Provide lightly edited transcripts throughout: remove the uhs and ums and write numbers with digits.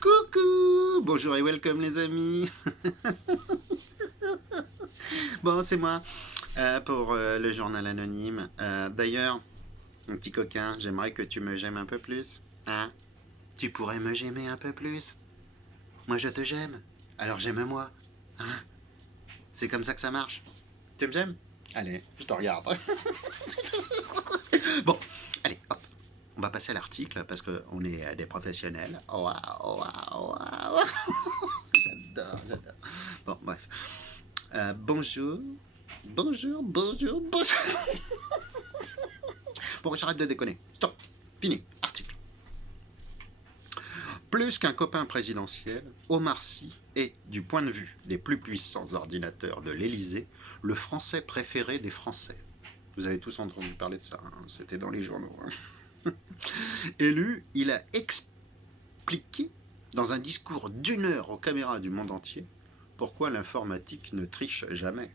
Coucou, bonjour et welcome les amis. Bon, c'est moi pour le journal anonyme. D'ailleurs, mon petit coquin, j'aimerais que tu me j'aimes un peu plus. Hein? Tu pourrais me j'aimer un peu plus? Moi, je te j'aime. Alors j'aime-moi. Hein? C'est comme ça que ça marche. Tu me j'aimes? Allez, je te regarde. Bon, allez, hop. On va passer à l'article parce qu'on est des professionnels. Waouh, waouh, waouh. J'adore. Bon, bref. Bonjour. Bonjour. Bon, j'arrête de déconner. Stop. Fini. Article. Plus qu'un copain présidentiel, Omar Sy est, du point de vue des plus puissants ordinateurs de l'Élysée, le Français préféré des Français. Vous avez tous entendu parler de ça, hein, c'était dans les journaux. Hein. Élu, il a expliqué, dans un discours d'1 heure aux caméras du monde entier, pourquoi l'informatique ne triche jamais.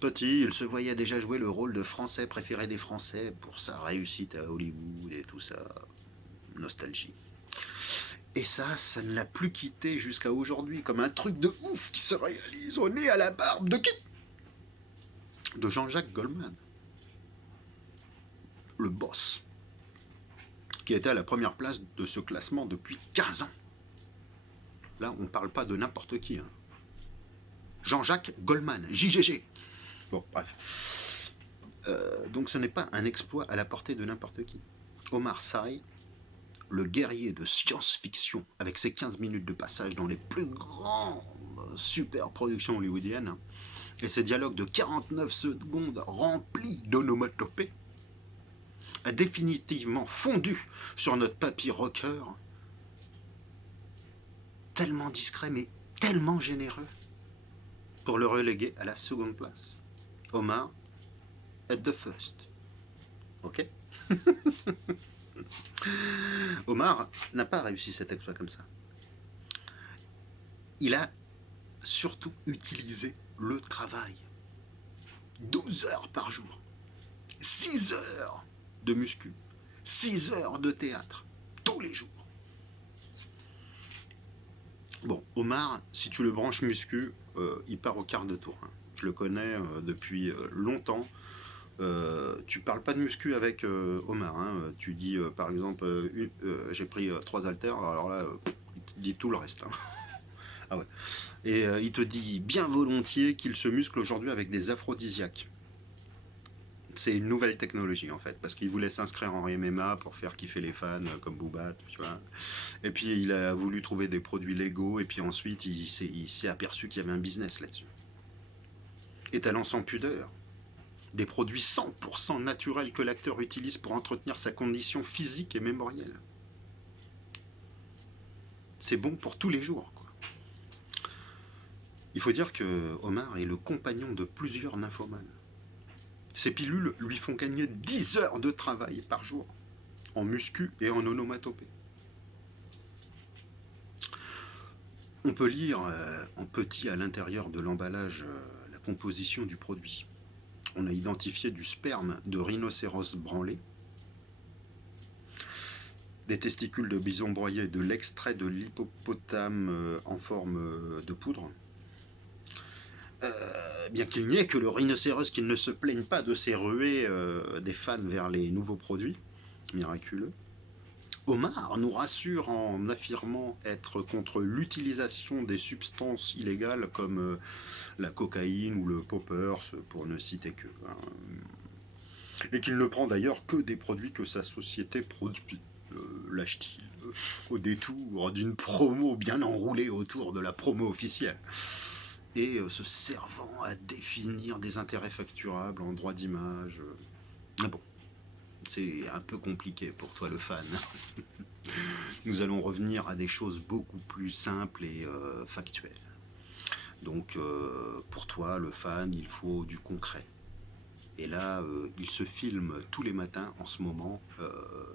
Petit, il se voyait déjà jouer le rôle de Français préféré des Français pour sa réussite à Hollywood et tout ça. Nostalgie. Et ça ne l'a plus quitté jusqu'à aujourd'hui, comme un truc de ouf qui se réalise au nez à la barbe de qui? De Jean-Jacques Goldman. Le boss. Qui était à la première place de ce classement depuis 15 ans. Là, on ne parle pas de n'importe qui. Hein. Jean-Jacques Goldman, JGG. Bon, bref. Donc ce n'est pas un exploit à la portée de n'importe qui. Omar Sy, le guerrier de science-fiction, avec ses 15 minutes de passage dans les plus grandes super productions hollywoodiennes, et ses dialogues de 49 secondes remplis d'onomatopées, a définitivement fondu sur notre papy rocker, tellement discret mais tellement généreux, pour le reléguer à la seconde place. Omar at the first. Ok? Omar n'a pas réussi cet exploit comme ça. Il a surtout utilisé le travail. 12 heures par jour. 6 heures de muscu. 6 heures de théâtre. Tous les jours. Bon, Omar, si tu le branches muscu, il part au quart de tour. Hein. Je le connais depuis longtemps. Tu parles pas de muscu avec Omar. Hein. Tu dis, par exemple, j'ai pris 3 haltères, alors là, il te dit tout le reste. Hein. Ah ouais. Et il te dit bien volontiers qu'il se muscle aujourd'hui avec des aphrodisiaques. C'est une nouvelle technologie en fait, parce qu'il voulait s'inscrire en MMA pour faire kiffer les fans comme Booba, tu vois. Et puis il a voulu trouver des produits légaux, et puis ensuite il s'est aperçu qu'il y avait un business là-dessus. Étalant sans pudeur, des produits 100% naturels que l'acteur utilise pour entretenir sa condition physique et mémorielle. C'est bon pour tous les jours, quoi. Il faut dire que Omar est le compagnon de plusieurs nymphomanes. Ces pilules lui font gagner 10 heures de travail par jour, en muscu et en onomatopée. On peut lire en petit à l'intérieur de l'emballage la composition du produit. On a identifié du sperme de rhinocéros branlé, des testicules de bison broyés, de l'extrait de l'hippopotame en forme de poudre. Bien qu'il n'y ait que le rhinocéros qui ne se plaigne pas de ces ruées des fans vers les nouveaux produits miraculeux. Omar nous rassure en affirmant être contre l'utilisation des substances illégales comme la cocaïne ou le poppers, pour ne citer que. Hein. Et qu'il ne prend d'ailleurs que des produits que sa société produit. Lâche-t-il au détour d'une promo bien enroulée autour de la promo officielle, et se servant à définir des intérêts facturables en droit d'image. Ah bon, c'est un peu compliqué pour toi le fan. Nous allons revenir à des choses beaucoup plus simples et factuelles. Donc pour toi le fan, il faut du concret. Et là, il se filme tous les matins en ce moment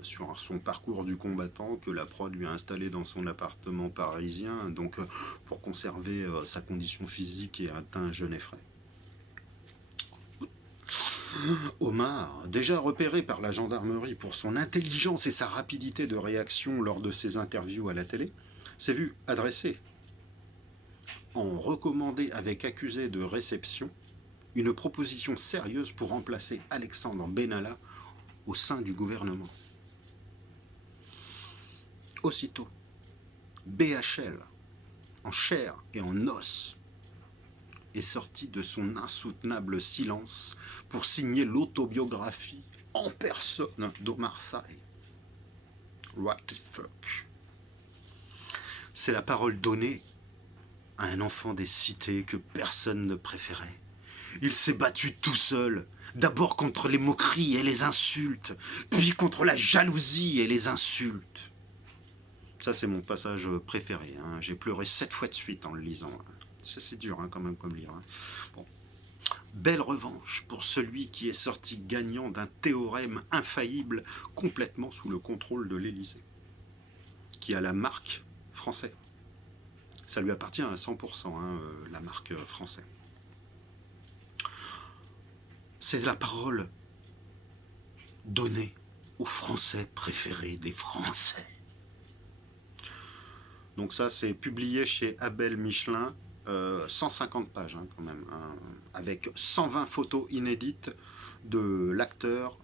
sur son parcours du combattant que la prod lui a installé dans son appartement parisien, donc pour conserver sa condition physique et un teint jeune et frais. Omar, déjà repéré par la gendarmerie pour son intelligence et sa rapidité de réaction lors de ses interviews à la télé, s'est vu adresser en recommandé avec accusé de réception une proposition sérieuse pour remplacer Alexandre Benalla au sein du gouvernement. Aussitôt, BHL, en chair et en os, est sorti de son insoutenable silence pour signer l'autobiographie en personne d'Omar Sy. What the fuck? C'est la parole donnée à un enfant des cités que personne ne préférait. Il s'est battu tout seul, d'abord contre les moqueries et les insultes, puis contre la jalousie et les insultes. Ça, c'est mon passage préféré. Hein. J'ai pleuré 7 fois de suite en le lisant. C'est dur hein, quand même comme livre. Hein. Bon. Belle revanche pour celui qui est sorti gagnant d'un théorème infaillible complètement sous le contrôle de l'Élysée, qui a la marque français. Ça lui appartient à 100%, hein, la marque français. C'est la parole donnée aux Français préférés des Français. Donc ça, c'est publié chez Abel Michelin, 150 pages hein, quand même, hein, avec 120 photos inédites de l'acteur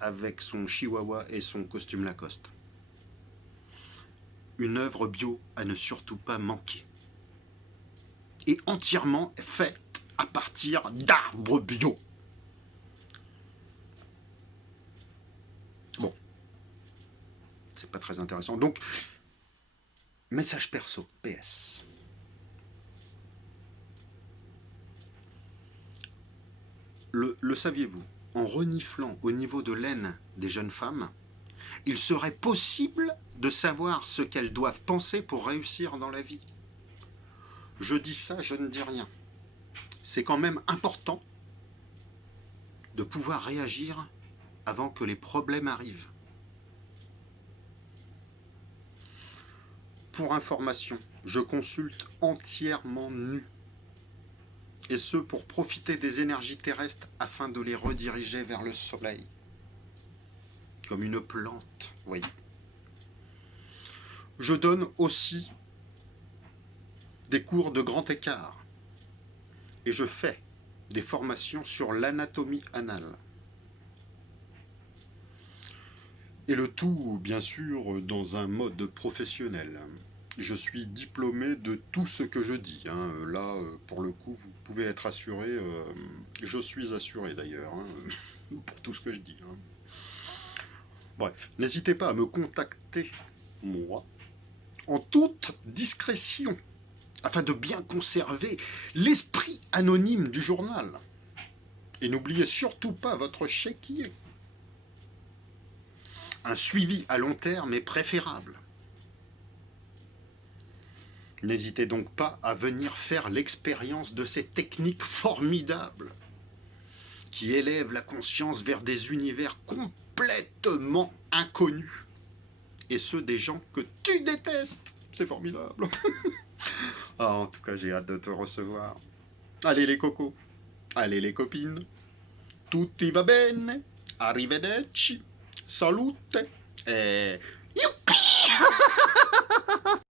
avec son chihuahua et son costume Lacoste. Une œuvre bio à ne surtout pas manquer. Et entièrement faite à partir d'arbres bio. Bon, c'est pas très intéressant. Donc, message perso, PS. Le saviez-vous? En reniflant au niveau de l'aine des jeunes femmes, il serait possible de savoir ce qu'elles doivent penser pour réussir dans la vie. Je dis ça, je ne dis rien. C'est quand même important de pouvoir réagir avant que les problèmes arrivent. Pour information, je consulte entièrement nu. Et ce, pour profiter des énergies terrestres afin de les rediriger vers le soleil. Comme une plante, vous voyez. Je donne aussi des cours de grand écart. Et je fais des formations sur l'anatomie anale. Et le tout, bien sûr, dans un mode professionnel. Je suis diplômé de tout ce que je dis. Hein. Là, pour le coup, vous pouvez être assuré. Je suis assuré d'ailleurs, hein, pour tout ce que je dis. Hein. Bref, n'hésitez pas à me contacter, moi, en toute discrétion, afin de bien conserver l'esprit anonyme du journal. Et n'oubliez surtout pas votre chéquier. Un suivi à long terme est préférable. N'hésitez donc pas à venir faire l'expérience de ces techniques formidables qui élèvent la conscience vers des univers complètement inconnus. Et ceux des gens que tu détestes. C'est formidable. Ah, en tout cas, j'ai hâte de te recevoir. Allez les cocos, allez les copines. Tutti va bene, arrivederci, salute et youpi.